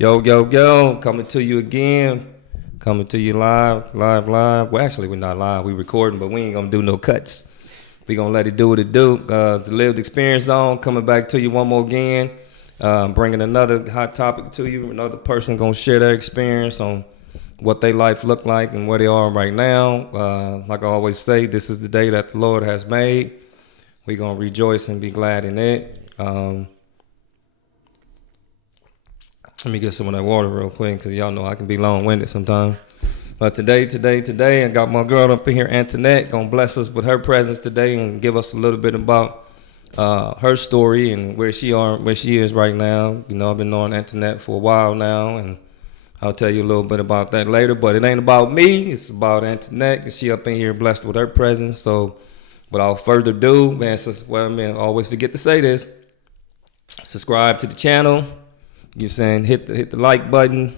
Yo, yo, yo, coming to you again. Coming to you live. Well, actually, we're not live. We recording, but we ain't gonna do no cuts. We gonna let it do what it do. The Lived Experience Zone coming back to you one more again. Bringing another hot topic to you. Another person gonna share their experience on what their life look like and where they are right now. Like I always say, this is the day that the Lord has made. We gonna rejoice and be glad in it. Let me get some of that water real quick because y'all know I can be long-winded sometimes. But today, I got my girl up in here, Antoinette, gonna bless us with her presence today and give us a little bit about her story and where she is right now. You know, I've been knowing Antoinette for a while now, and I'll tell you a little bit about that later. But it ain't about me; it's about Antoinette, because she up in here blessed with her presence. So, without further ado, man, I always forget to say this: subscribe to the channel. You're saying hit the like button,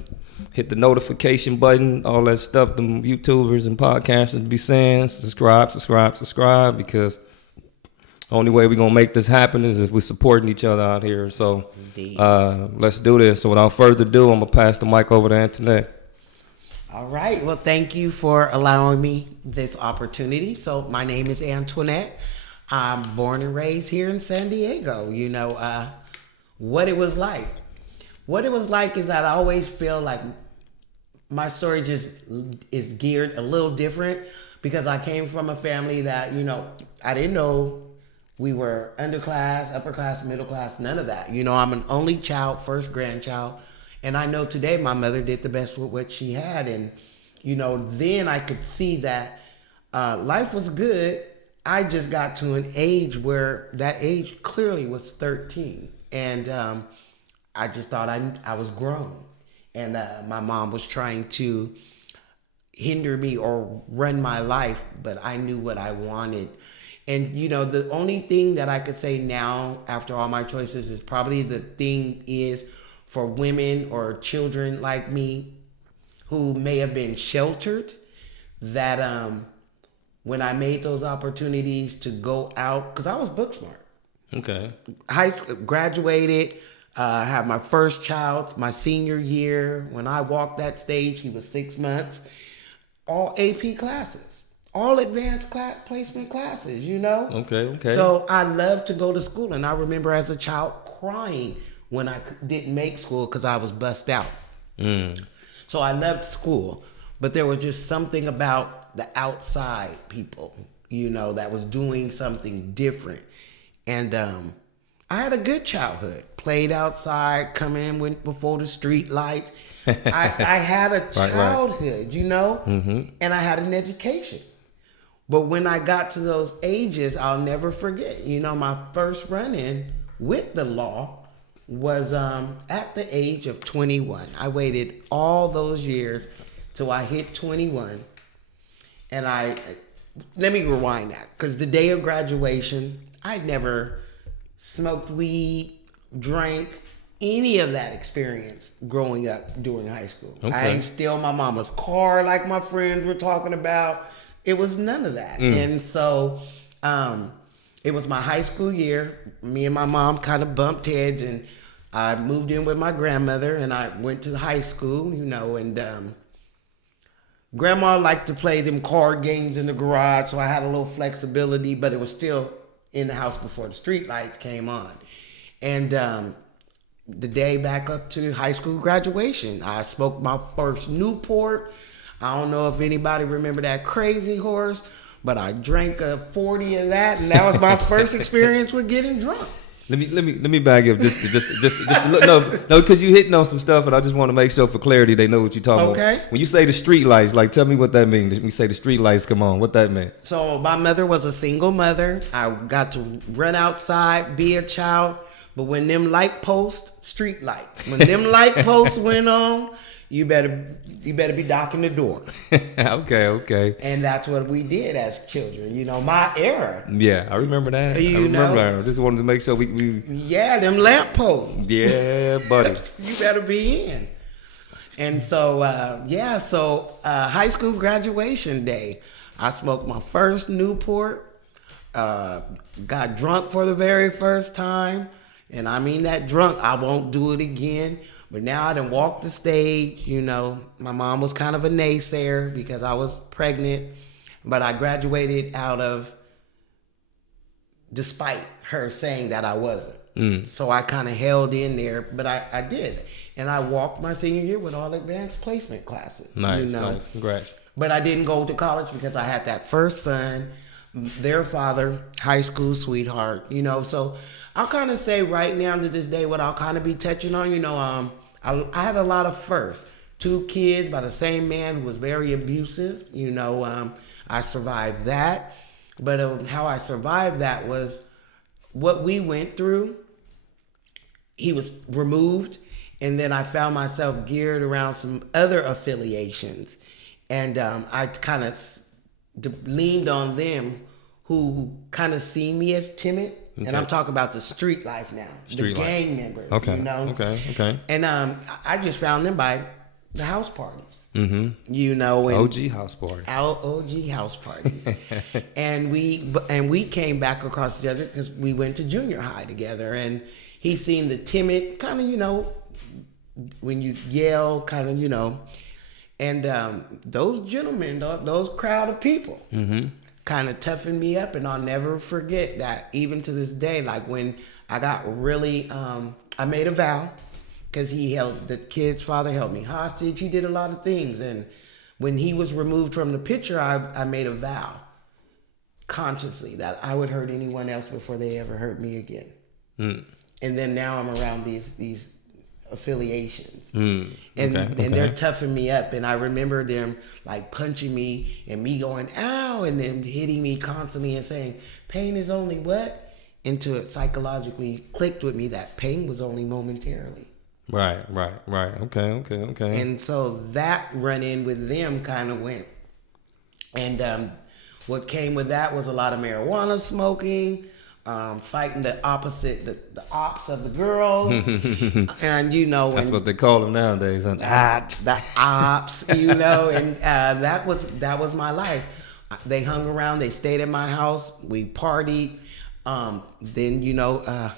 hit the notification button, all that stuff them YouTubers and podcasters be saying. Subscribe, because the only way we're going to make this happen is if we're supporting each other out here. So let's do this. So without further ado, I'm going to pass the mic over to Antoinette. All right. Well, thank you for allowing me this opportunity. So my name is Antoinette. I'm born and raised here in San Diego. You know, what it was like. What it was like is that I always feel like my story just is geared a little different because I came from a family that, you know, I didn't know we were underclass, upper class, middle class, none of that. You know, I'm an only child, first grandchild. And I know today my mother did the best with what she had. And, you know, then I could see that life was good. I just got to an age where that age clearly was 13. And I just thought I was grown, and my mom was trying to hinder me or run my life, but I knew what I wanted. And, you know, the only thing that I could say now after all my choices is probably the thing is for women or children like me who may have been sheltered, that when I made those opportunities to go out, because I was book smart. Okay. High school, graduated. I had my first child my senior year. When I walked that stage, he was 6 months. All AP classes, all advanced placement classes, you know? Okay. So I loved to go to school. And I remember as a child crying when I didn't make school because I was bussed out. So I loved school. But there was just something about the outside people, you know, that was doing something different. And I had a good childhood. Played outside, come in before the street lights. I had a childhood, you know, and I had an education. But when I got to those ages, I'll never forget. You know, my first run-in with the law was at the age of 21. I waited all those years till I hit 21. And let me rewind that, because the day of graduation, I'd never smoked weed, drank, any of that experience growing up during high school. Okay. I ain't steal my mama's car like my friends were talking about. It was none of that. And so it was my high school year. Me and my mom kind of bumped heads, and I moved in with my grandmother, and I went to the high school, you know, and grandma liked to play them card games in the garage, so I had a little flexibility, but it was still in the house before the street lights came on. And the day back up to high school graduation, I smoked my first Newport. I don't know if anybody remember that Crazy Horse, but I drank a 40 of that, and that was my first experience with getting drunk. Let me back up just no, because you hitting on some stuff, and I just want to make sure for clarity they know what you're talking about. When you say the street lights, like, tell me what that means. When you say the street lights come on, what that meant? So my mother was a single mother. I got to run outside, be a child, but when them light posts, street lights, when them light posts went on, you better be docking the door. Okay. And that's what we did as children. You know, my era. Yeah, I remember that. I remember that. I just wanted to make sure we yeah, them lamp posts. Yeah, buddy. You better be in. And so, high school graduation day, I smoked my first Newport, got drunk for the very first time. And I mean that drunk, I won't do it again. But now I done walked the stage. You know, my mom was kind of a naysayer because I was pregnant, but I graduated out of, despite her saying that I wasn't. So I kind of held in there, but I did. And I walked my senior year with all advanced placement classes. Nice, nice. Congrats. But I didn't go to college because I had that first son, their father, high school sweetheart, you know. So I'll kind of say right now to this day what I'll kind of be touching on, you know, I had a lot of firsts. 2 kids by the same man who was very abusive, you know. I survived that. But how I survived that was what we went through. He was removed, and then I found myself geared around some other affiliations. And I kind of leaned on them who kind of see me as timid. Okay. And I'm talking about the street life now. Street the gang members, okay. You know? Okay. And I just found them by the house parties. Mm-hmm. You know, and OG house party. OG house parties. and we came back across each other because we went to junior high together. And he seen the timid kind of, you know, when you yell, kind of, you know. And those gentlemen, those crowd of people, kind of toughened me up. And I'll never forget that, even to this day. Like when I got really, I made a vow, because the kid's father held me hostage. He did a lot of things. And when he was removed from the picture, I made a vow consciously that I would hurt anyone else before they ever hurt me again. And then now I'm around these affiliations. And they're toughing me up. And I remember them like punching me and me going, ow, and then hitting me constantly and saying, pain is only what? Until it psychologically clicked with me that pain was only momentarily. Right. Okay. And so that run-in with them kind of went. And what came with that was a lot of marijuana smoking, fighting the opposite, the ops of the girls. And, you know. That's what they call them nowadays, huh? Ops. The ops, you know. And that was my life. They hung around. They stayed at my house. We partied. Then, you know,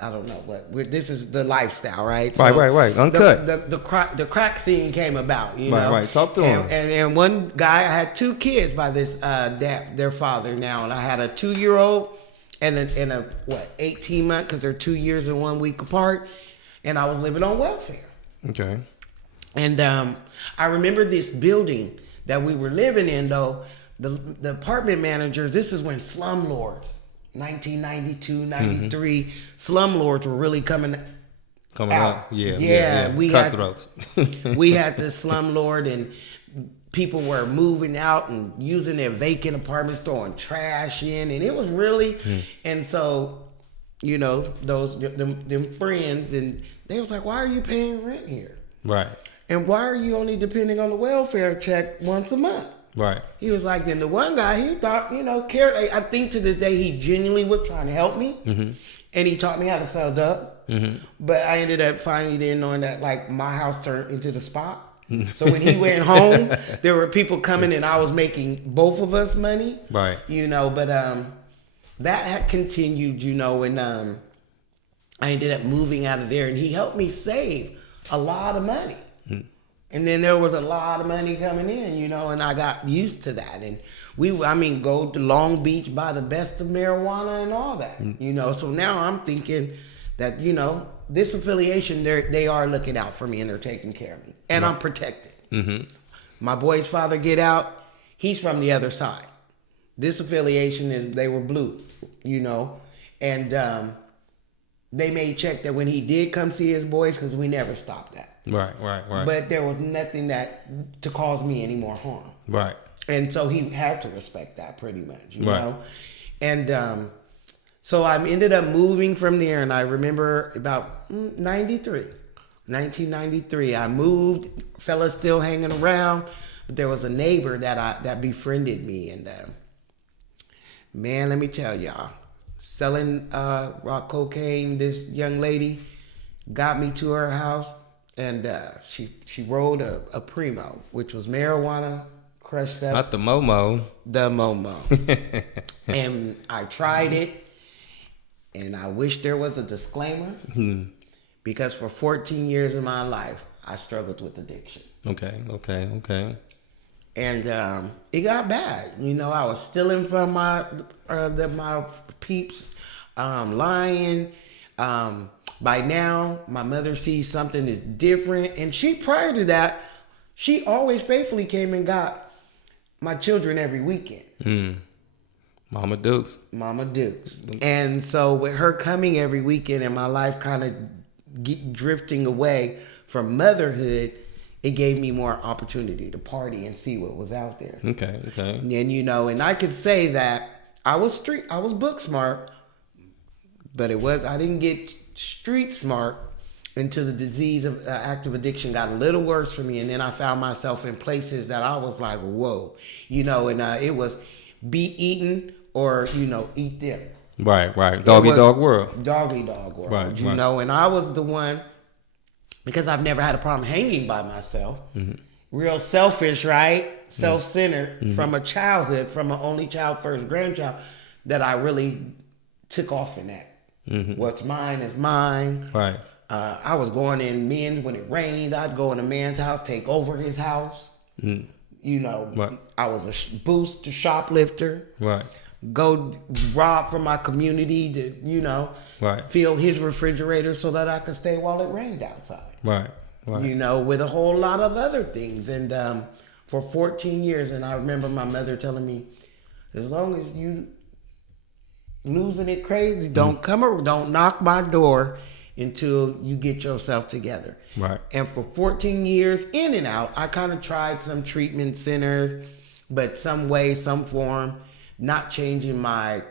I don't know what this is the lifestyle, right? So right. Uncut. The crack scene came about, you know. Right. Talk to him. And one guy, I had 2 kids by this their father now, and I had a 2-year-old and a 18-month, because they're 2 years and 1 week apart, and I was living on welfare. Okay. And I remember this building that we were living in, though. The apartment managers. This is when slumlords. 1992, 93, slumlords were really coming out. Yeah. We cutthroats. We had this slumlord, and people were moving out and using their vacant apartments, throwing trash in, and it was really. And so, you know, them friends, and they was like, "Why are you paying rent here? Right. And why are you only depending on the welfare check once a month?" Right. He was like, then the one guy, he thought, you know, cared. I think to this day, he genuinely was trying to help me. And he taught me how to sell dope. But I ended up finally then knowing that, like, my house turned into the spot. So when he went home, there were people coming, and I was making both of us money. Right. You know, but that had continued, you know, and I ended up moving out of there, and he helped me save a lot of money. And then there was a lot of money coming in, you know, and I got used to that. And go to Long Beach, buy the best of marijuana and all that, you know. So now I'm thinking that, you know, this affiliation, they are looking out for me, and they're taking care of me. And I'm protected. My boy's father get out. He's from the other side. This affiliation they were blue, you know. And they made check that when he did come see his boys, because we never stopped that. Right. But there was nothing to cause me any more harm. Right. And so he had to respect that pretty much, you know? And so I ended up moving from there, and I remember about 1993, I moved, fellas still hanging around, but there was a neighbor that befriended me, and man, let me tell y'all, selling rock cocaine, this young lady got me to her house. And she rolled a Primo, which was marijuana crushed up. Not the Momo. The Momo. And I tried it, and I wish there was a disclaimer, because for 14 years of my life, I struggled with addiction. Okay. And it got bad. You know, I was stealing from my peeps, lying. By now, my mother sees something is different, and prior to that, she always faithfully came and got my children every weekend. Mama Dukes. And so with her coming every weekend and my life kind of drifting away from motherhood, it gave me more opportunity to party and see what was out there. Okay. And you know, and I could say that I was book smart, but I didn't get street smart until the disease of active addiction got a little worse for me, and then I found myself in places that I was like, whoa, you know, and it was be eaten or, you know, eat them. Right. Doggy dog world. Right. You know, and I was the one, because I've never had a problem hanging by myself. Real selfish, right? Self-centered from a childhood, from an only child, first grandchild, that I really took off in that. What's mine is mine. Right. I was going in men's when it rained. I'd go in a man's house, take over his house. You know, right. I was a boost to shoplifter. Right. Go rob from my community to, you know, right. fill his refrigerator so that I could stay while it rained outside. Right. You know, with a whole lot of other things. And for 14 years, and I remember my mother telling me, as long as you losing it crazy, don't knock my door until you get yourself together. Right. And for 14 years, in and out, I kind of tried some treatment centers, but some way, some form, not changing my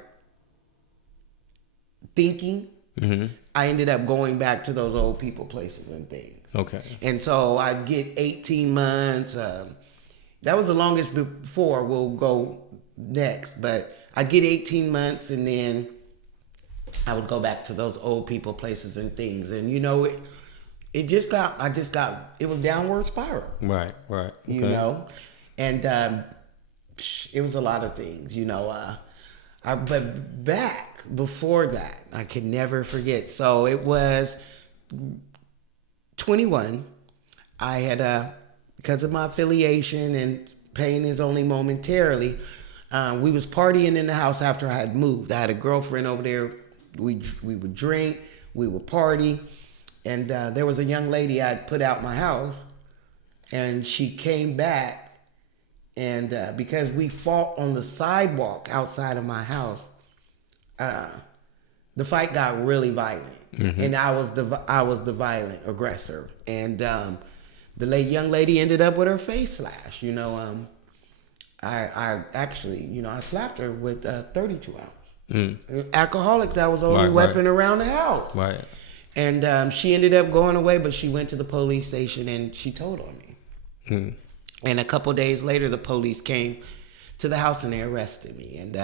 thinking. I ended up going back to those old people places and things. Okay. And so I'd get 18 months. That was the longest before. We'll go next. But I'd get 18 months, and then I would go back to those old people places and things. And, you know, it was downward spiral. Right. Okay. You know? And it was a lot of things, you know. But back before that, I could never forget. So it was 21. I had, because of my affiliation, and pain is only momentarily, we was partying in the house after I had moved. I had a girlfriend over there. We would drink, we would party, and there was a young lady I had put out my house, and she came back. And because we fought on the sidewalk outside of my house, the fight got really violent, and I was the violent aggressor. And the young lady ended up with her face slashed. You know, I actually, you know, I slapped her with 32 ounce. Alcoholics, that was the only weapon around the house. Right. And she ended up going away, but she went to the police station and she told on me. And a couple days later, the police came to the house and they arrested me. And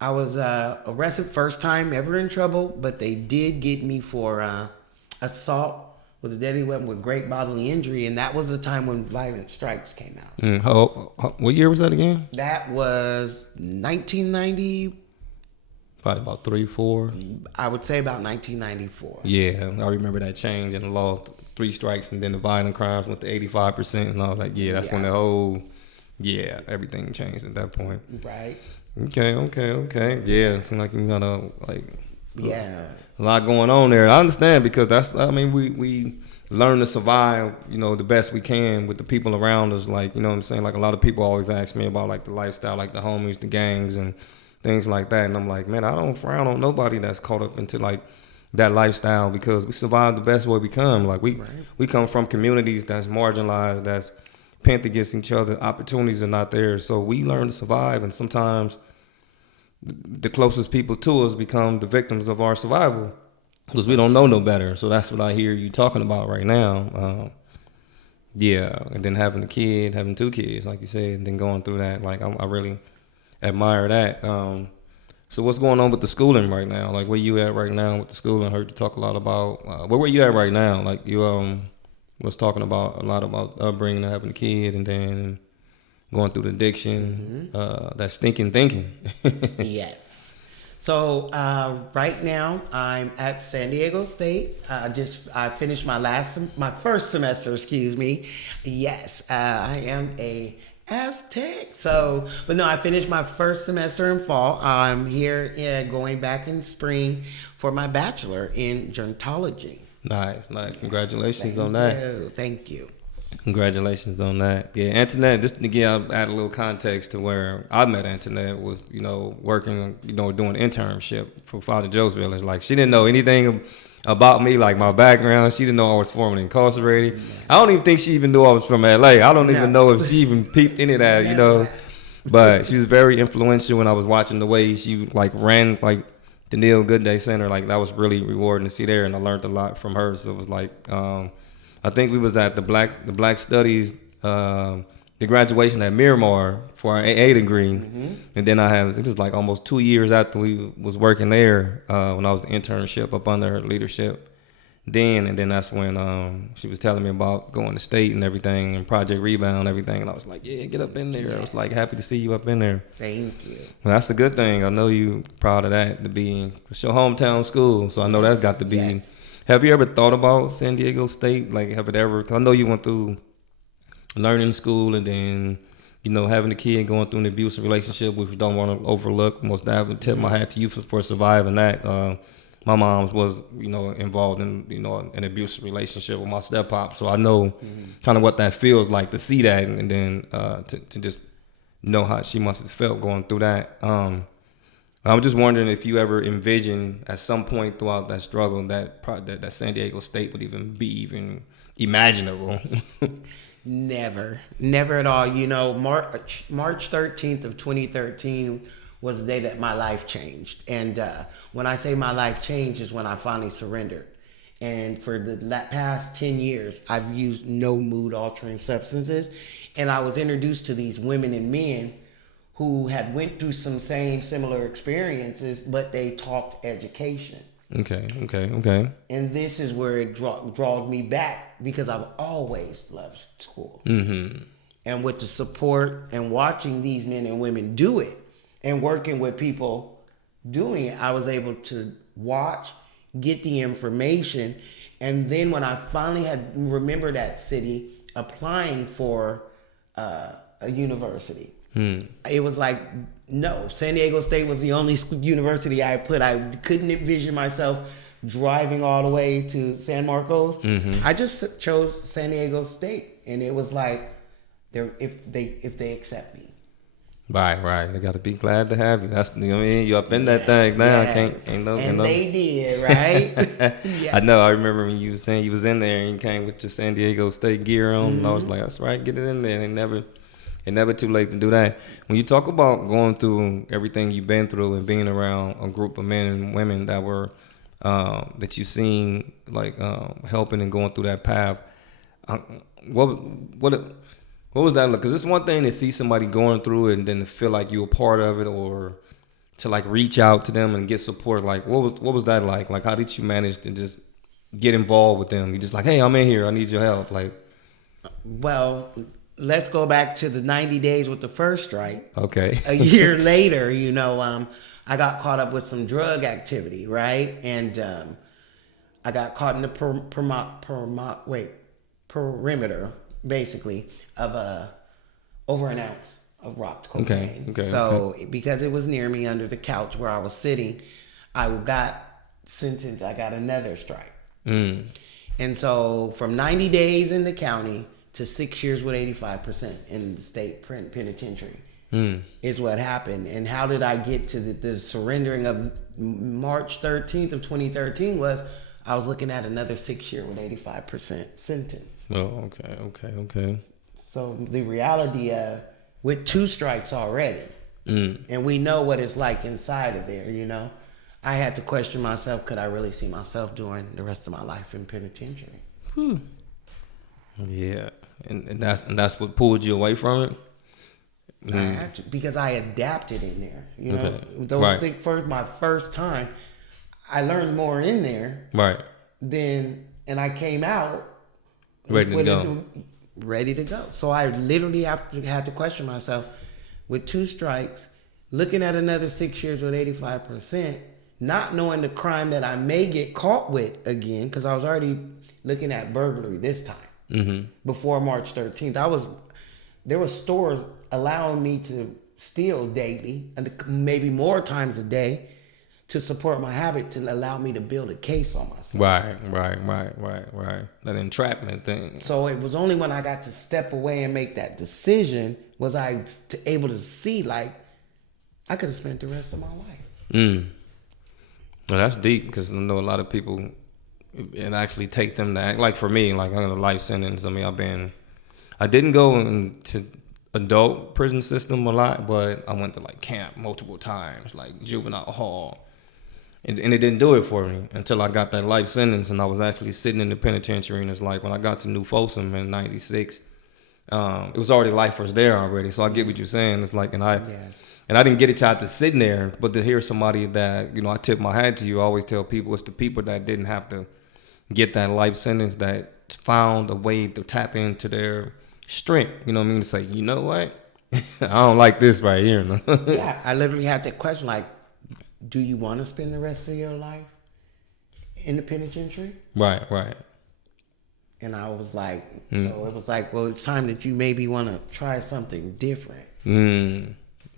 I was arrested, first time ever in trouble, but they did get me for assault with a deadly weapon with great bodily injury. And that was the time when Violent Strikes came out. What year was that again? That was 1990. Probably about 3, 4. I would say about 1994. Yeah, I remember that change in the law. 3 strikes, and then the violent crimes went to 85%, and I was like, yeah, that's when the whole, everything changed at that point. Right. Okay. Yeah, it seems like you got a a lot going on there. I understand, because we learn to survive, you know, the best we can with the people around us. Like, you know what I'm saying? Like, a lot of people always ask me about like the lifestyle, like the homies, the gangs, and things like that. And I'm like, man, I don't frown on nobody that's caught up into like that lifestyle, because we survive the best way we come. Like we come from communities that's marginalized, that's pent against each other. Opportunities are not there, so we learn to survive. And sometimes the closest people to us become the victims of our survival, because we don't know no better. So that's what I hear you talking about right now. And then having a kid, having 2 kids, like you said, and then going through that. Like I really admire that. So what's going on with the schooling right now? Like, where you at right now with the schooling? I heard you talk a lot about, where were you at right now? Like, you was talking about a lot about upbringing and having a kid, and then going through the addiction, that stinking thinking. Yes. So right now I'm at San Diego State. I finished my first semester. Excuse me. Yes, I am a Aztec. So, but no, I finished my first semester in fall. I'm here going back in spring for my bachelor in gerontology. Nice. Congratulations on that. Thank you. Congratulations on that. Yeah, Antoinette, just to add a little context to where I met Antoinette was, working, doing internship for Father Joe's Village. Like, she didn't know anything about me, like my background. She didn't know I was formerly incarcerated. I don't even think she even knew I was from LA. I don't even know if she even peeped any of that, But she was very influential when I was watching the way she ran the Neil Goodday Center. Like, that was really rewarding to see there, and I learned a lot from her. So it was like, I think we was at the Black Studies, the graduation at Miramar for our AA degree, and then it was like almost 2 years after we was working there when I was in internship up under her leadership. And then that's when she was telling me about going to state and everything and Project Rebound and everything, and I was like, yeah, get up in there. Yes. I was like, happy to see you up in there. Thank you. Well, that's a good thing. I know you proud of that, to be it's your hometown school, so I know that's got to be. Yes. Have you ever thought about San Diego State? Like, have it ever? I know you went through learning school and then, having a kid going through an abusive relationship, which we don't want to overlook. Most definitely tip my hat to you for surviving that. My mom's was, involved in, an abusive relationship with my step-pop. So I know kind of what that feels like to see that and then to just know how she must have felt going through that. I'm just wondering if you ever envisioned at some point throughout that struggle that San Diego State would even be imaginable. Never at all. March 13th of 2013 was the day that my life changed. And when I say my life changed is when I finally surrendered. And for the past 10 years, I've used no mood altering substances. And I was introduced to these women and men who had went through some similar experiences, but they talked education. Okay. And this is where it drawed me back, because I've always loved school. Mm-hmm. And with the support and watching these men and women do it and working with people doing it, I was able to watch, get the information. And then when I finally had remembered that city, applying for a university, it was like, no, San Diego State was the only university I couldn't envision myself driving all the way to San Marcos. I just chose San Diego State, and it was like, if they accept me. Right. They got to be glad to have you. That's, you up in that thing now. Yes. Ain't no. They did, right? I know. I remember when you were saying you was in there and you came with your San Diego State gear on, and I was like, that's right, get it in there. It's never too late to do that. When you talk about going through everything you've been through and being around a group of men and women that were that you've seen helping and going through that path, what was that like? Because it's one thing to see somebody going through it and then to feel like you're a part of it, or to reach out to them and get support. Like, what was that like? Like, how did you manage to just get involved with them? You just like, hey, I'm in here, I need your help. Like, well, let's go back to the 90 days with the first strike. Okay. A year later, I got caught up with some drug activity, right? And I got caught in the perimeter, basically, of over an ounce of rock cocaine. Okay. Because it was near me under the couch where I was sitting, I got sentenced. I got another strike. And so from 90 days in the county to 6 years with 85% in the state penitentiary is what happened. And how did I get to the surrendering of March 13th of 2013 was I was looking at another 6 year with 85% sentence. Oh, okay. So the reality of with 2 strikes already, and we know what it's like inside of there, I had to question myself, could I really see myself doing the rest of my life in penitentiary? Yeah. And that's what pulled you away from it? I had to, because I adapted in there. Okay. Those my first time, I learned more in there. Right. And I came out ready to go. So I literally had to question myself with 2 strikes, looking at another 6 years with 85%, not knowing the crime that I may get caught with again, because I was already looking at burglary this time before March 13th. There were stores allowing me to steal daily and maybe more times a day to support my habit, to allow me to build a case on myself. Right. That entrapment thing. So it was only when I got to step away and make that decision was I able to see, like, I could have spent the rest of my life. Well, that's deep, because I know a lot of people, it actually take them to act. Like for me, like I got a life sentence. I mean, I didn't go into adult prison system a lot, but I went to like camp multiple times, like juvenile hall. And it didn't do it for me until I got that life sentence, and I was actually sitting in the penitentiary. And it's like when I got to New Folsom in '96, it was already lifers there already. So I get what you're saying. It's like, and I didn't get it till after sitting there. But to hear somebody that, I tip my hat to you. I always tell people it's the people that didn't have to get that life sentence that found a way to tap into their strength. You know what I mean? To say, you know what, I don't like this right here. No? Yeah, I literally had that question, like, do you want to spend the rest of your life in the penitentiary? Right. And I was like, so it was like, well, it's time that you maybe want to try something different.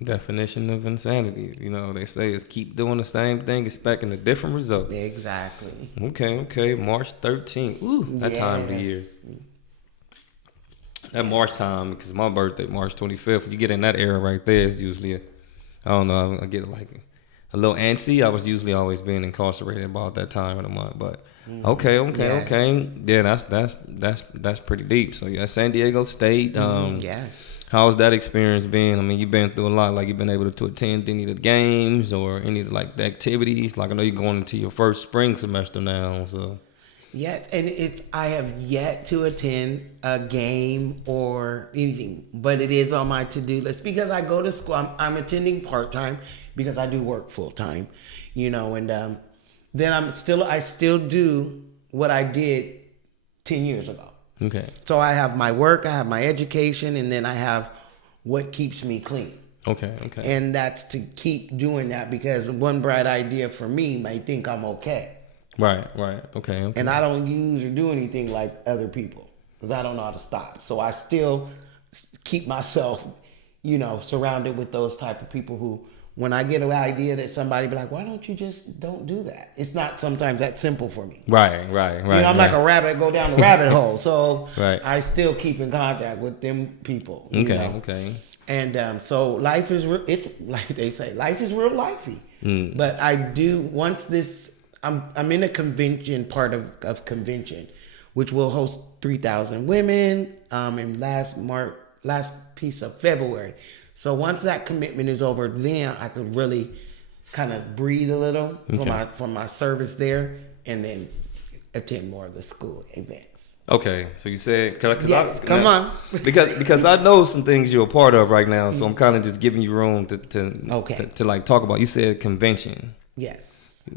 Definition of insanity. They say is keep doing the same thing, expecting a different result. Exactly. Okay. March 13th. Ooh, that time of the year. That March time, because my birthday, March 25th. You get in that era right there, it's usually, I don't know, I get like a little antsy. I was usually always being incarcerated about that time of the month, but okay. Yeah, that's pretty deep. So yeah, San Diego State. Yes. How's that experience been? I mean, you've been through a lot. Like, you've been able to attend any of the games or any of the activities. Like, I know you're going into your first spring semester now, so. Yes, and I have yet to attend a game or anything, but it is on my to-do list because I go to school. I'm attending part-time because I do work full-time, and then I still do what I did 10 years ago. Okay. So I have my work, I have my education, and then I have what keeps me clean. Okay. And that's to keep doing that because one bright idea for me might think I'm okay. Right. Okay. And I don't use or do anything like other people because I don't know how to stop. So I still keep myself, surrounded with those type of people who, when I get an idea that somebody be like, why don't you just don't do that? It's not sometimes that simple for me. Right. I'm like a rabbit, go down the rabbit hole. So right. I still keep in contact with them people. Okay. And so life is, it's like they say, life is real lifey. But I do, once this, I'm in a convention, part of convention, which will host 3,000 women in last piece of February. So once that commitment is over, then I could really kind of breathe a little from my service there, and then attend more of the school events. Okay, so you said, yes, come on, because I know some things you're a part of right now, so I'm kind of just giving you room to like talk about. You said convention. Yes.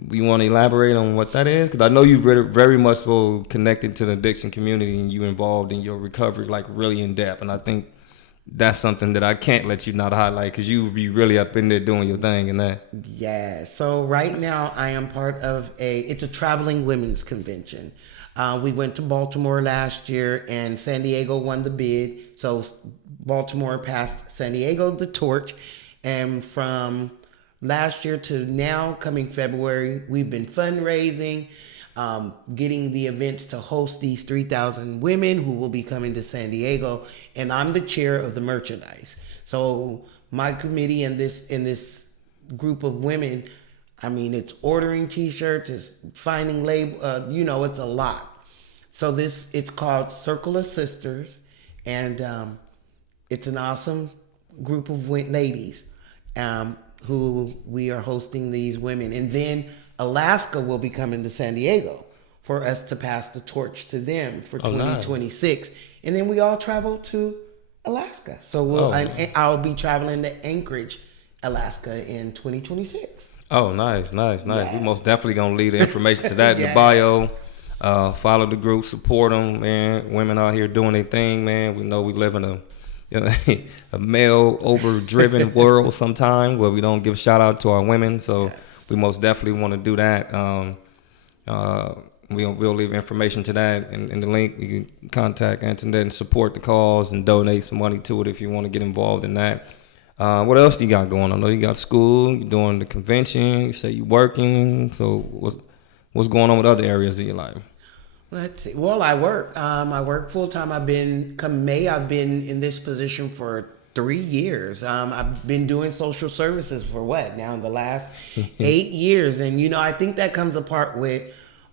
You want to elaborate on what that is? Because I know you're very much so connected to the addiction community, and you involved in your recovery like really in depth, and I think that's something that I can't let you not highlight because you be really up in there doing your thing and that. Yeah. So right now I am part of it's a traveling women's convention. We went to Baltimore last year and San Diego won the bid. So Baltimore passed San Diego the torch. And from last year to now, coming February, we've been fundraising, getting the events to host these 3,000 women who will be coming to San Diego. And I'm the chair of the merchandise. So my committee in this group of women, I mean, it's ordering T-shirts, it's finding label, it's a lot. So it's called Circle of Sisters, and it's an awesome group of ladies who we are hosting these women. And then Alaska will be coming to San Diego for us to pass the torch to them for 2026. Nice. And then we all travel to Alaska. So I'll be traveling to Anchorage, Alaska in 2026. Oh, nice. Yes. We most definitely going to leave the information to that in the bio. Follow the group, support them, man. Women out here doing their thing, man. We know we live in a a male overdriven world sometime where we don't give shout out to our women. So we most definitely want to do that. We'll leave information to that in the link. You can contact Antoinette and support the cause and donate some money to it if you want to get involved in that. What else do you got going on? I know you got school, you're doing the convention, you say you're working. So what's going on with other areas of your life? Let's see. Well, I work full time. I've been in this position for 3 years. I've been doing social services for now in the last 8 years, and I think that comes apart with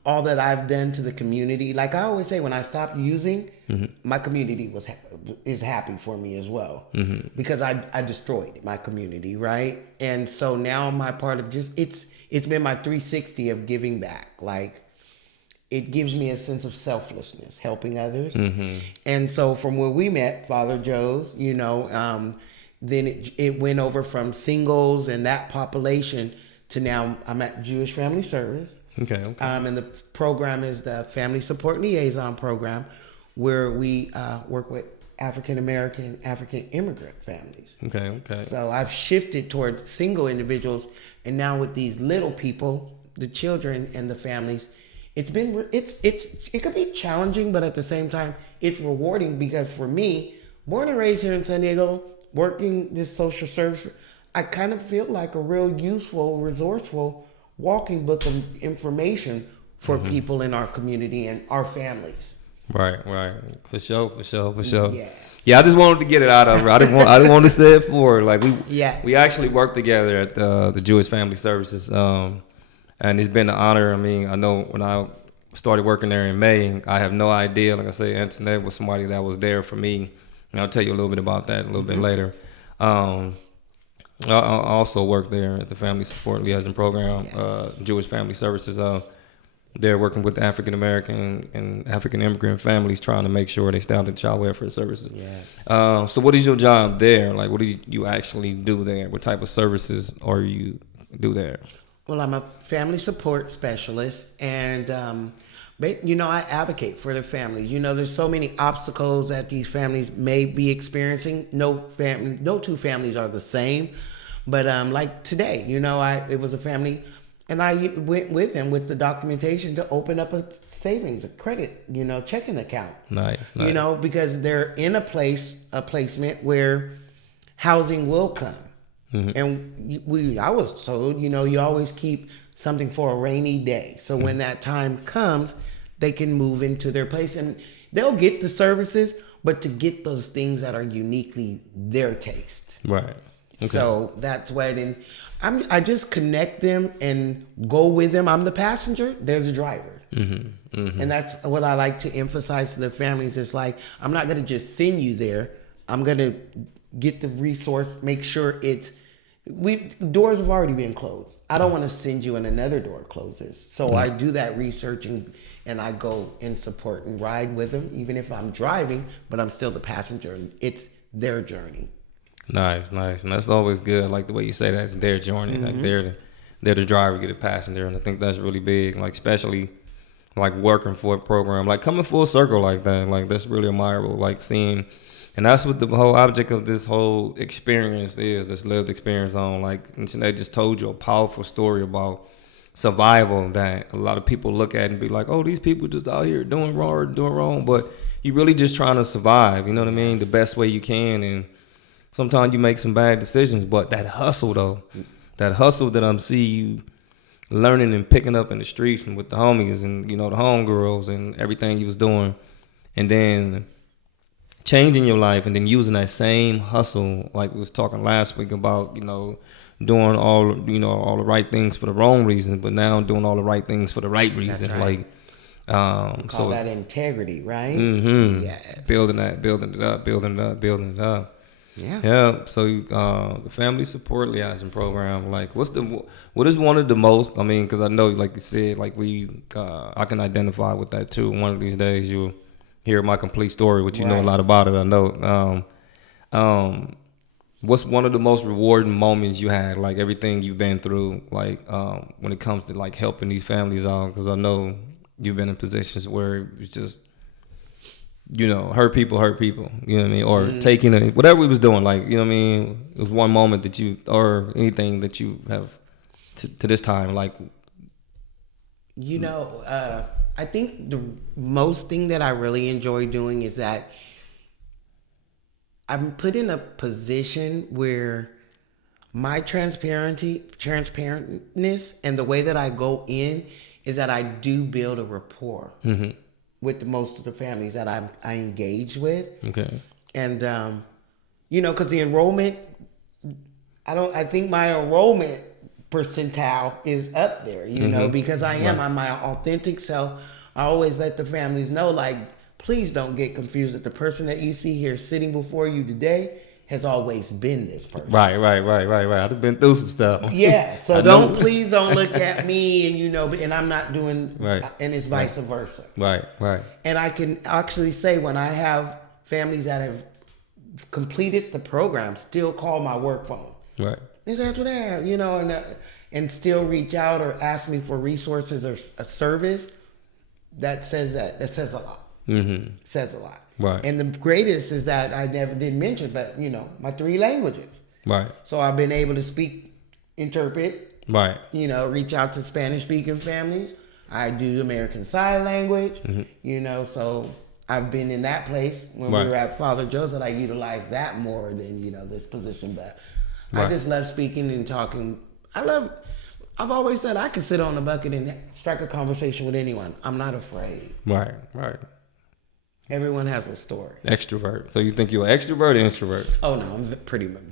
all that I've done to the community. Like I always say, when I stopped using, my community is happy for me as well, because I destroyed my community, right? And so now my part of it's been my 360 of giving back. Like, it gives me a sense of selflessness, helping others. And so from where we met, Father Joe's, then it went over from singles and that population to now I'm at Jewish Family Service. Okay. And the program is the Family Support Liaison Program, where we work with African American, African immigrant families. Okay. So I've shifted towards single individuals, and now with these little people, the children and the families, it could be challenging, but at the same time, it's rewarding, because for me, born and raised here in San Diego, working this social service, I kind of feel like a real useful, resourceful walking book of information for people in our community and our families. Right. For sure. Yeah. Yeah, I just wanted to get it out of her. I didn't want to say it for her. Like we actually work together at the Jewish Family Services. And it's been an honor. I mean, I know when I started working there in May, I have no idea. Like I say, Antoinette was somebody that was there for me. And I'll tell you a little bit about that a little bit later. I also work there at the Family Support Liaison Program, Jewish Family Services. They're working with African American and African immigrant families, trying to make sure they stay out of child welfare services. Yes. So what is your job there? Like, what do you actually do there? What type of services are you do there? Well, I'm a family support specialist, and I advocate for the families. There's so many obstacles that these families may be experiencing. No two families are the same, but like today, it was a family, and I went with them with the documentation to open up a savings, a credit, checking account. Nice. Because they're in a placement where housing will come. And I was told, you always keep something for a rainy day. So when that time comes, they can move into their place, and they'll get the services, but to get those things that are uniquely their taste. Right. Okay. So that's what, and I just connect them and go with them. I'm the passenger, they're the driver. And that's what I like to emphasize to the families. It's like, I'm not going to just send you there. I'm going to get the resource, make sure doors have already been closed. I don't want to send you and another door closes. So I do that research and I go and support and ride with them, even if I'm driving, but I'm still the passenger, and it's their journey. Nice. And that's always good. I like the way you say that. It's their journey. Like they're the driver, you're the passenger. And I think that's really big, like especially like working for a program, like coming full circle like that. Like that's really admirable. Like seeing, and that's what the whole object of this whole experience is, this lived experience on. Like, they just told you a powerful story about survival that a lot of people look at and be like, oh, these people just out here doing wrong. But you really just trying to survive, you know what I mean? The best way you can. And sometimes you make some bad decisions, but that hustle though, that I'm see you learning and picking up in the streets and with the homies and, the homegirls and everything you was doing. And then changing your life and then using that same hustle, like we was talking last week about, doing all the right things for the wrong reasons, but now doing all the right things for the right reasons. Right. Like, call that integrity, right? Yes. Building it up. Yeah. So the Family Support Liaison Program, like, what is one of the most? I mean, because I know, like you said, like I can identify with that too. One of these days you'll hear my complete story, which you know a lot about it. I know. What's one of the most rewarding moments you had, like everything you've been through, like when it comes to like helping these families out? Because I know you've been in positions where it's just hurt people, you know what I mean? Or taking it, whatever we was doing, like, you know what I mean? It was one moment that or anything that you have to this time, like. I think the most thing that I really enjoy doing is that I'm put in a position where my transparentness and the way that I go in is that I do build a rapport with most of the families that I engage with. Okay. And because the enrollment, I think my enrollment percentile is up there, because I'm my authentic self. I always let the families know, like, please don't get confused that the person that you see here sitting before you today has always been this person. Right. I've been through some stuff. Yeah, so please don't look at me and I'm not doing, and it's vice versa. Right. And I can actually say when I have families that have completed the program still call my work phone. Right. It's after that, and still reach out or ask me for resources or a service. That says a lot. Mm-hmm. Says a lot. Right. And the greatest is that I never did mention, but my 3 languages. Right. So I've been able to speak, interpret. Right. Reach out to Spanish speaking families. I do American Sign Language. Mm-hmm. So I've been in that place when we were at Father Joseph. I utilized that more than this position, but I just love speaking and talking. I've always said I could sit on the bucket and strike a conversation with anyone. I'm not afraid. Right. Everyone has a story. Extrovert. So you think you're an extrovert or introvert? Oh no, I'm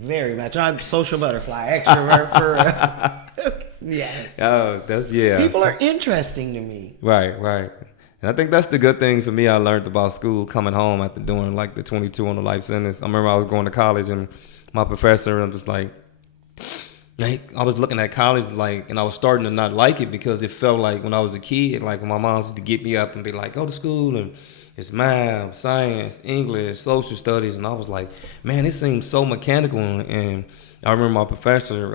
very much. I'm social butterfly, extrovert for yes. Oh, People are interesting to me. Right. And I think that's the good thing for me. I learned about school coming home after doing like the 22 on the life sentence. I remember I was going to college and my professor, I'm just like I was looking at college and I was starting to not like it because it felt like when I was a kid, like when my mom used to get me up and be like, go to school and it's math, science, English, social studies. And I was like, man, it seems so mechanical. And I remember my professor,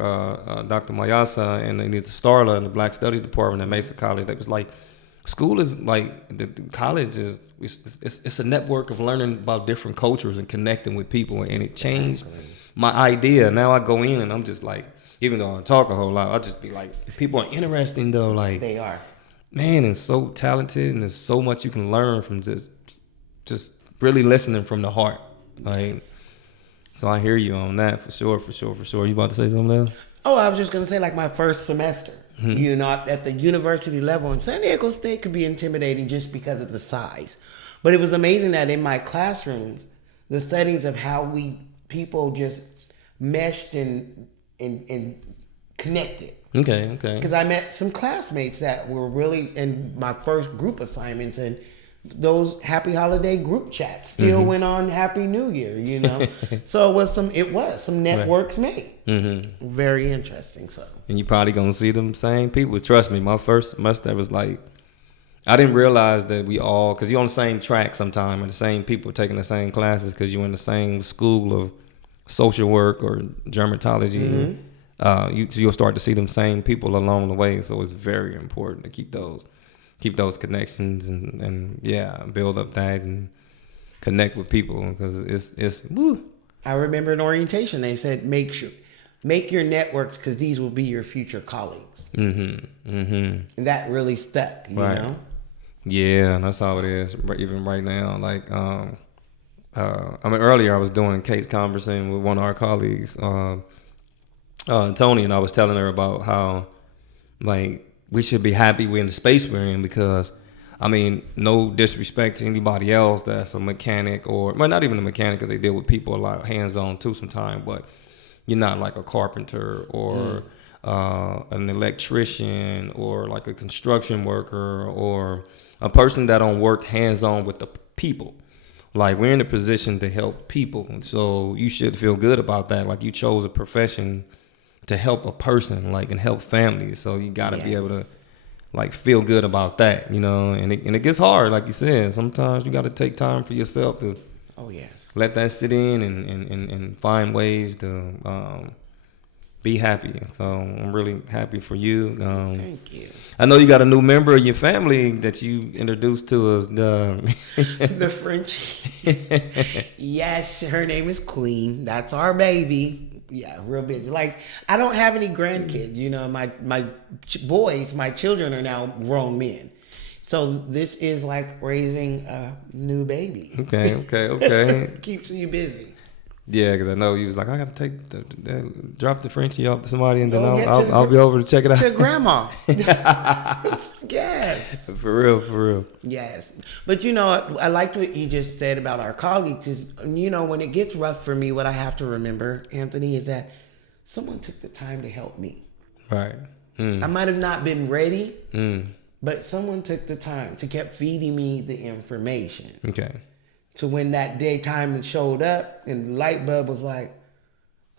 Dr. Mayasa, and Anita Starla in the Black Studies Department at Mesa College. They was like, school is like, the college is, it's a network of learning about different cultures and connecting with people. And it changed my idea. Now I go in and I'm just like, even though I talk a whole lot, I'll just be like, people are interesting though. Like they are. Man, it's so talented and there's so much you can learn from just really listening from the heart. Like, so I hear you on that for sure. You about to say something else? Oh, I was just going to say like my first semester, at the university level in San Diego State could be intimidating just because of the size. But it was amazing that in my classrooms, the settings of how people just meshed and connected. Okay. Because I met some classmates that were really in my first group assignments, and those happy holiday group chats still went on Happy New Year, So it was some networks made. Mm-hmm. Very interesting. So. And you probably gonna see them same people. Trust me, my first semester was like, I didn't realize that we all, because you're on the same track sometime, and the same people taking the same classes because you're in the same school of social work or dermatology. Mm-hmm. You'll start to see them same people along the way. So it's very important to keep those connections and build up that and connect with people because it's woo. I remember in orientation they said make your networks because these will be your future colleagues. Mm-hmm. Mm-hmm. And that really stuck, you know. Yeah, and that's how it is. Even right now, like earlier I was doing a case conversing with one of our colleagues. Tony, and I was telling her about how, like, we should be happy we're in the space we're in because, I mean, no disrespect to anybody else that's a mechanic not even a mechanic, because they deal with people a lot hands-on too sometimes, but you're not like a carpenter or an electrician or like a construction worker or a person that don't work hands-on with the people. Like, we're in a position to help people, so you should feel good about that. Like, you chose a profession to help a person, like, and help families. So you got to be able to, like, feel good about that, and it gets hard. Like you said, sometimes you got to take time for yourself to let that sit in and find ways to be happy. So I'm really happy for you. Thank you. I know you got a new member of your family that you introduced to us. The Frenchie. Yes, her name is Queen. That's our baby. Yeah, real busy. Like, I don't have any grandkids. You know, my boys, my children are now grown men. So this is like raising a new baby. Okay. Keeps you busy. Yeah, because I know he was like, I got to take drop the Frenchie off to somebody, and then Go I'll be over to check it out. To grandma. Yes. For real. Yes. But you know, I liked what you just said about our colleagues is, you know, when it gets rough for me, what I have to remember, Anthony, is that someone took the time to help me. Right. I might have not been ready, but someone took the time to keep feeding me the information. Okay. So when that daytime showed up and the light bulb was like,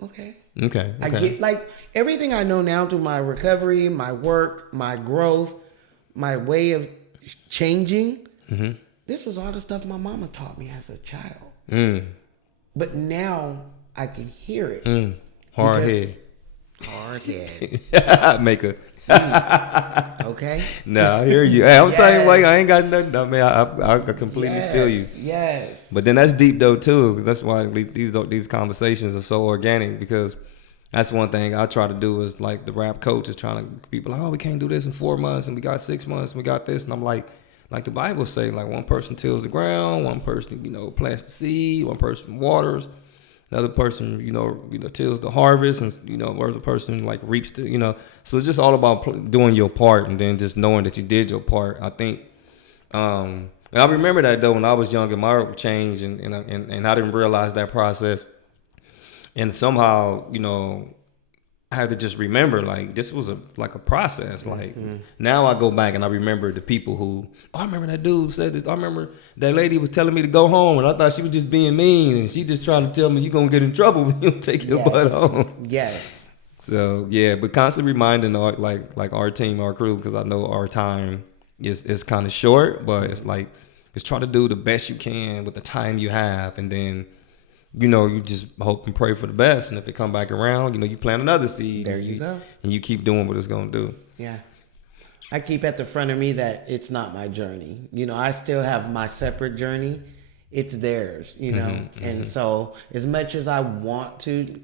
okay. I get like everything I know now through my recovery, my work, my growth, my way of changing. This was all the stuff my mama taught me as a child. But now I can hear it. Hard head. Make a. Okay. No, I hear you. Hey, I'm saying like I ain't got nothing. I mean, I completely feel you. Yes. But then that's deep though too. That's why these conversations are so organic, because that's one thing I try to do is like the rap coach is trying to people like, oh, we can't do this in 4 months and we got 6 months and we got this, and I'm like the Bible say, like one person tills the ground, one person plants the seed, one person waters, another person tills the harvest, and another person like reaps the So it's just all about doing your part, and then just knowing that you did your part. I think. And I remember that though when I was young and my change, and I didn't realize that process, and somehow I had to just remember like this was a process. Like now I go back and I remember the people who, I remember that dude said this. I remember that lady was telling me to go home, and I thought she was just being mean, and she just trying to tell me you're gonna get in trouble when you don't take your butt home. Yes. So yeah, but constantly reminding our team, our crew, because I know our time is kind of short, but it's like it's try to do the best you can with the time you have, and then you just hope and pray for the best, and if it come back around, you plant another seed. There you go. And you keep doing what it's gonna do. Yeah. I keep at the front of me that it's not my journey. I still have my separate journey. It's theirs, And so as much as I want to,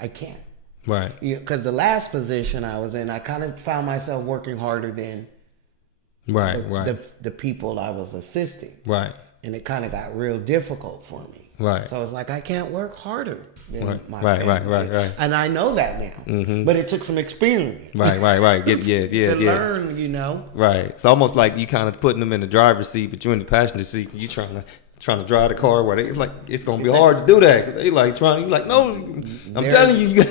I can't. Right. Because the last position I was in, I kind of found myself working harder than the people I was assisting. Right. And it kind of got real difficult for me. Right. So it's like I can't work harder than my right, family. right. And I know that now. But it took some experience. Right. To learn, Right. It's almost like you kind of putting them in the driver's seat, but you're in the passenger seat. You trying to drive the car where they like it's gonna be hard to do that. They like trying. You like no, I'm telling you.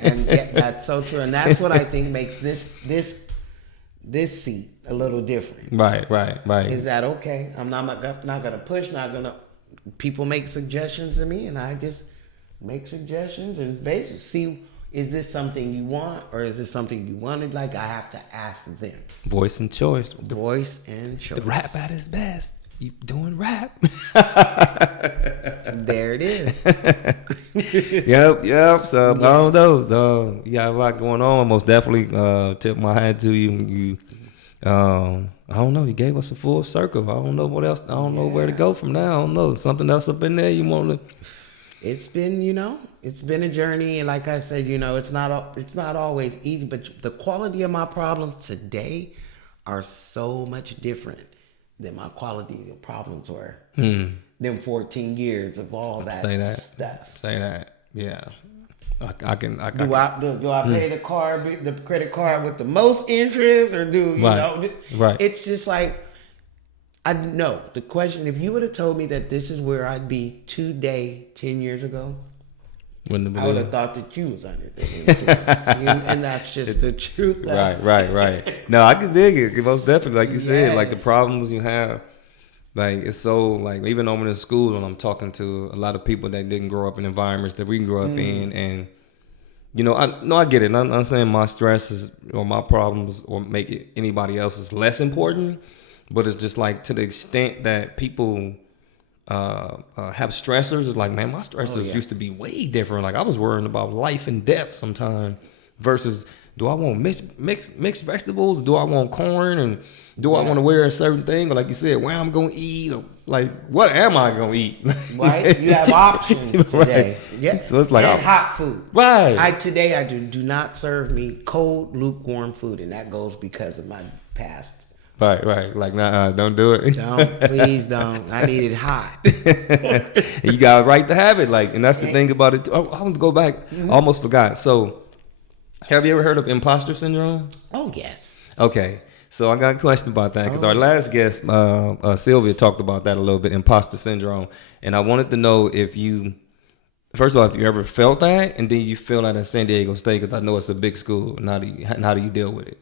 And that's so true. And that's what I think makes this seat a little different. Right. Is that okay? I'm not gonna push. People make suggestions to me, and I just make suggestions and basically see, is this something you want, or is this something you wanted? Like I have to ask them. Voice and choice. Voice and choice. The rap at its best. You doing rap. There it is. Yep. So I don't know. You got a lot going on. Most definitely tip my hat to you. I don't know. You gave us a full circle. I don't know what else. I don't know where to go from now. I don't know. Something else up in there you want to. It's been, it's been a journey, and like I said, it's not always easy. But the quality of my problems today are so much different than my quality of problems were. Them 14 years of all that stuff. Say that. Yeah. I can. Do I pay the credit card with the most interest, or do Right. It's just like, I know the question. If you would have told me that this is where I'd be today 10 years ago, Wouldn't have I would have thought that you was under the influence. And that's just the truth. Right. No, I can dig it. Most definitely, like you said, like the problems you have. Like it's so like even when I'm in school and I'm talking to a lot of people that didn't grow up in environments that we grew up in, and I get it. I'm not saying my stresses or my problems or make it anybody else's less important, but it's just like to the extent that people have stressors. It's like, man, my stressors used to be way different. Like I was worrying about life and death sometimes versus do I want mixed vegetables? Do I want corn? And do I want to wear a certain thing? Or like you said, where I'm going to eat? Or like, what am I going to eat? Right? You have options today. Right. Yes. So it's like and hot food. Right. Today I do not serve me cold, lukewarm food. And that goes because of my past. Right. Like, nah, don't do it. Please don't. I need it hot. You got a right to have it. Like, and that's the thing about it. I want to go back. I almost forgot. So, have you ever heard of imposter syndrome? Oh, yes. Okay. So I got a question about that because our last guest, Sylvia, talked about that a little bit, imposter syndrome. And I wanted to know if you, first of all, if you ever felt that, and then you feel that at San Diego State, because I know it's a big school. And how do you deal with it?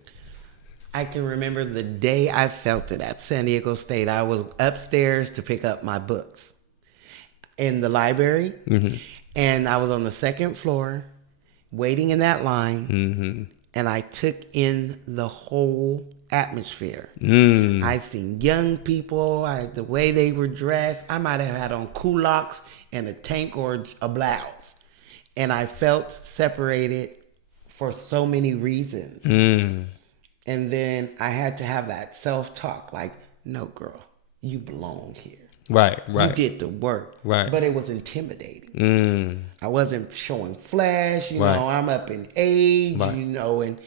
I can remember the day I felt it at San Diego State. I was upstairs to pick up my books in the library, and I was on the second floor waiting in that line, and I took in the whole atmosphere. I seen young people, the way they were dressed. I might have had on culottes and a tank or a blouse, and I felt separated for so many reasons. And then I had to have that self-talk, like, no, girl, you belong here. Right. You did the work. Right. But it was intimidating. I wasn't showing flash, you know, I'm up in age, you know, and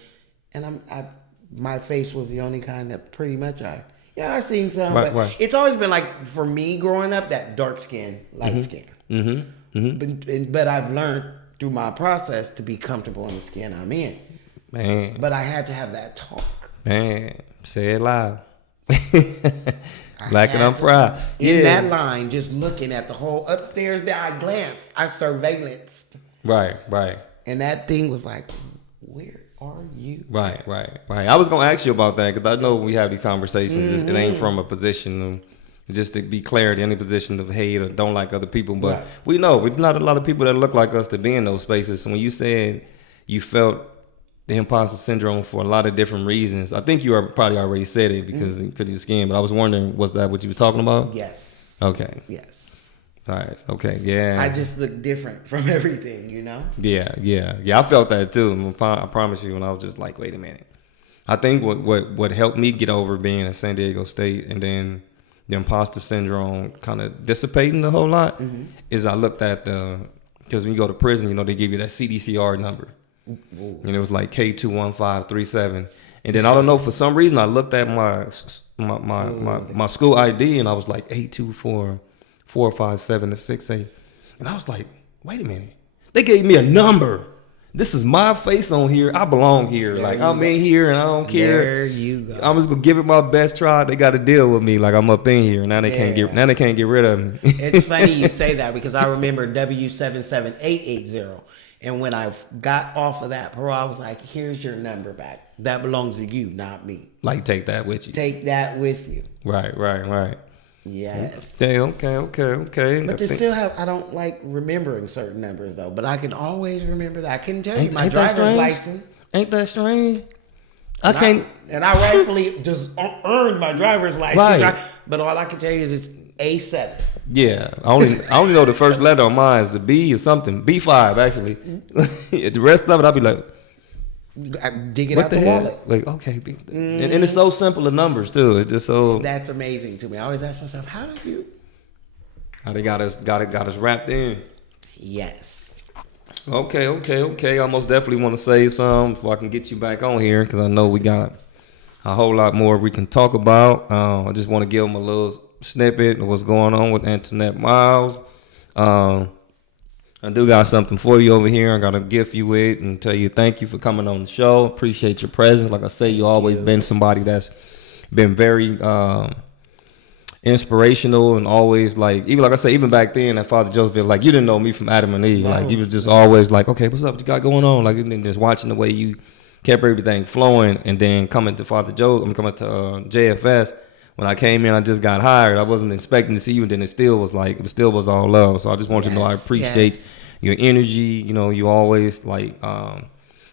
my face was the only kind that pretty much I seen some, but it's always been like, for me growing up, that dark skin, light skin. But I've learned through my process to be comfortable in the skin I'm in. Man. But I had to have that talk. Man, say it loud. Black and I'm proud. In that line, just looking at the whole upstairs there, I glanced. I surveillanced. Right. And that thing was like, where are you? Right. I was going to ask you about that because I know we have these conversations. It ain't from a position of, just to be clear, any position of hate or don't like other people. But we know there's not a lot of people that look like us to be in those spaces. So when you said you felt the imposter syndrome for a lot of different reasons. I think you probably already said it because of your skin, but I was wondering, was that what you were talking about? Yes. Okay. Yes. All right. Okay. Yeah. I just look different from everything, you know? Yeah. I felt that too. I promise you. And I was just like, wait a minute. I think what helped me get over being at San Diego State and then the imposter syndrome kind of dissipating a whole lot is I looked at because when you go to prison, you know, they give you that CDCR number. And it was like K21537, and then I don't know, for some reason I looked at my school ID and I was like 824-457-68, and I was like, wait a minute, they gave me a number. This is my face on here. I belong here. Like I'm in here and I don't care. There you go. I'm just gonna give it my best try. They got to deal with me like I'm up in here. Now they can't get rid of me. It's funny you say that because I remember W77880. And when I got off of that parole, I was like, here's your number back. That belongs to you, not me. Like, take that with you. Take that with you. Right. Yes. Okay. But they still have, I don't like remembering certain numbers, though. But I can always remember that. I couldn't tell you my driver's license. Ain't that strange? I can't. And I rightfully just earned my driver's license. Right. But all I can tell you is it's A7. Yeah, I only know the first letter on mine is a B or something. B5 actually. The rest of it, I'll be like, I dig it what out the the hell? wallet. Like, okay, and it's so simple the numbers too. It's just so. That's amazing to me. I always ask myself, how they got us wrapped in. Yes. Okay. I most definitely want to say some before I can get you back on here because I know we got a whole lot more we can talk about. I just want to give them a little snippet of what's going on with Antoinette Miles. I do got something for you over here. I got to gift you with and tell you thank you for coming on the show. Appreciate your presence. Like I say, you always been somebody that's been very inspirational and always like, even like I say, even back then at Father Josephville, like you didn't know me from Adam and Eve. Like you was just always like, okay, what's up? What you got going on? Like, and then just watching the way you kept everything flowing, and then coming to JFS. When I came in, I just got hired. I wasn't expecting to see you, and then it still was all love. So I just want you to know I appreciate your energy. You know, you always like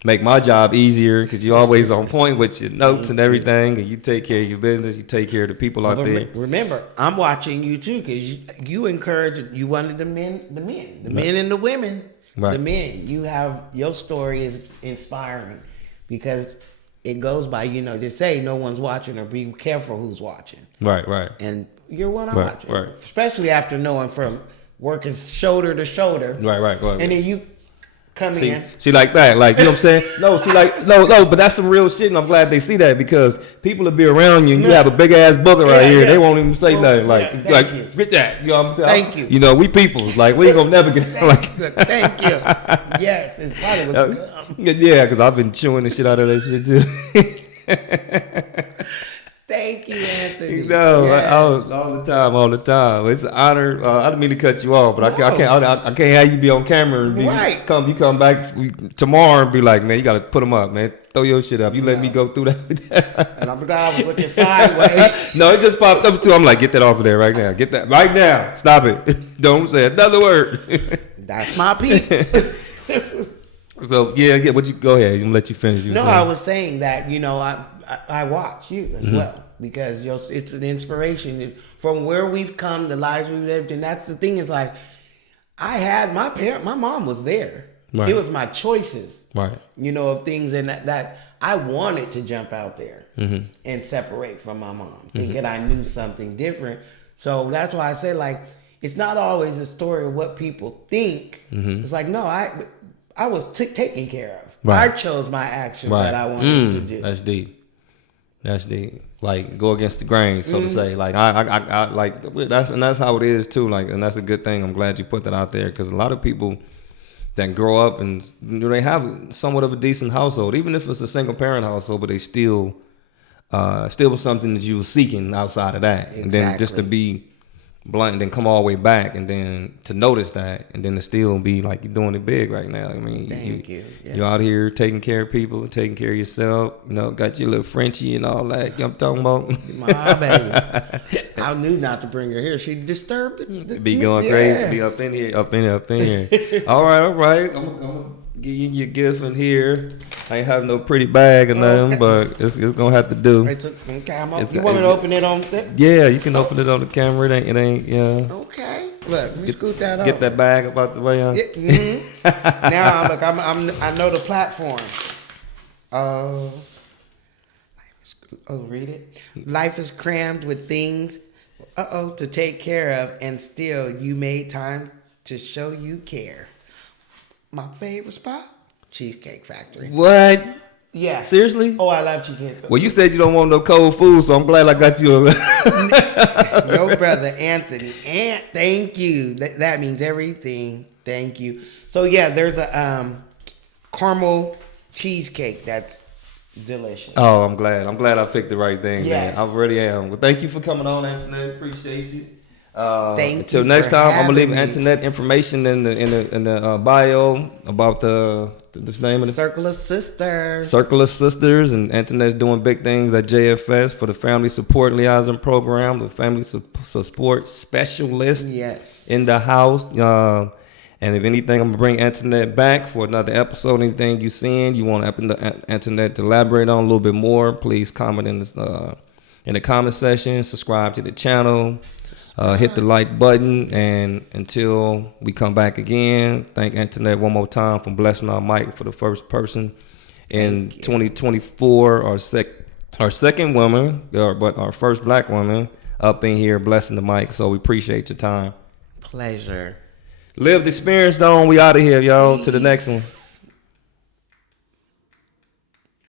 make my job easier because you're always on point with your notes and everything, and you take care of your business, you take care of the people out there. Remember, I'm watching you too because you encourage. You wanted the men and the women. Right. The men, you have your story is inspiring because it goes by, they say no one's watching, or be careful who's watching. Right, right. And you're one I'm Right, watching. right. Especially after knowing from working shoulder to shoulder. Right. And then you come in. See, like that, like, you know what I'm saying? No, but that's some real shit, and I'm glad they see that because people will be around you, and you have a big ass booger right here. They won't even say nothing. Like, get that. You know what I'm saying? Thank you. You know, we people, like, we ain't gonna never get like. Thank you. Yes, it's probably was good. Yeah, because I've been chewing the shit out of that shit too. Thank you, Anthony. Yes. all the time. It's an honor. I didn't mean to cut you off, but I can't have you be on camera and you come back tomorrow and be like, man, you got to put them up, man. Throw your shit up. You let me go through that. And I'm glad I was looking sideways. No, it just popped up too. I'm like, get that off of there right now. Get that right now. Stop it. Don't say another word. That's my piece. So yeah. What you go ahead? I'm gonna let you finish. I was saying that I watch you as well because it's an inspiration from where we've come, the lives we've lived, and that's the thing is like I had my mom was there. Right. It was my choices, right? Of things and that I wanted to jump out there and separate from my mom, thinking I knew something different. So that's why I say like it's not always a story of what people think. It's like no, I was taken care of. Right. I chose my actions that I wanted to do. That's deep. Like go against the grain, so to say. Like I like that's how it is too. Like, and that's a good thing. I'm glad you put that out there because a lot of people that grow up and they have somewhat of a decent household, even if it's a single parent household, but they still was something that you were seeking outside of that, and then just to be blunt and then come all the way back and then to notice that and then to still be like you're doing it big right now. I mean, you're out here taking care of people, taking care of yourself, got your little Frenchie and all that. You know what I'm talking about? My baby. I knew not to bring her here. She disturbed it. Be going crazy, be up in here. All right. I'm gonna give you your gift in here. I ain't have no pretty bag or nothing, but it's gonna have to do. You want me to open it on there? Yeah, you can open it on the camera. It ain't. Yeah. Okay. Look, let me scoot that up. Get that bag about the way. Now look, I know the platform. Read it. Life is crammed with things, to take care of, and still you made time to show you care. My favorite spot, Cheesecake Factory. What? Yeah. Seriously? Oh, I love cheesecake. Well, you said you don't want no cold food, so I'm glad I got you. Your brother Anthony. Thank you. That means everything. Thank you. So yeah, there's a caramel cheesecake that's delicious. Oh, I'm glad. I picked the right thing, yes. Man. I really am. Well, thank you for coming on, Antoinette. Appreciate you. Until next time, I'm gonna leave Antoinette information in the bio about the name of the Circle of Sisters. Circle of Sisters, and Antoinette's doing big things at JFS for the Family Support Liaison Program, the Family Support Specialist. Yes. In the house. And if anything, I'm gonna bring Antoinette back for another episode. Anything you seeing, you want Antoinette to elaborate on a little bit more, please comment in the comment section. Subscribe to the channel. Hit the like button, and until we come back again, thank Antoinette one more time for blessing our mic for the first person in 2024. Our second woman, but our first black woman up in here blessing the mic. So we appreciate your time. Pleasure. Lived experience zone. We out of here, y'all. To the next one.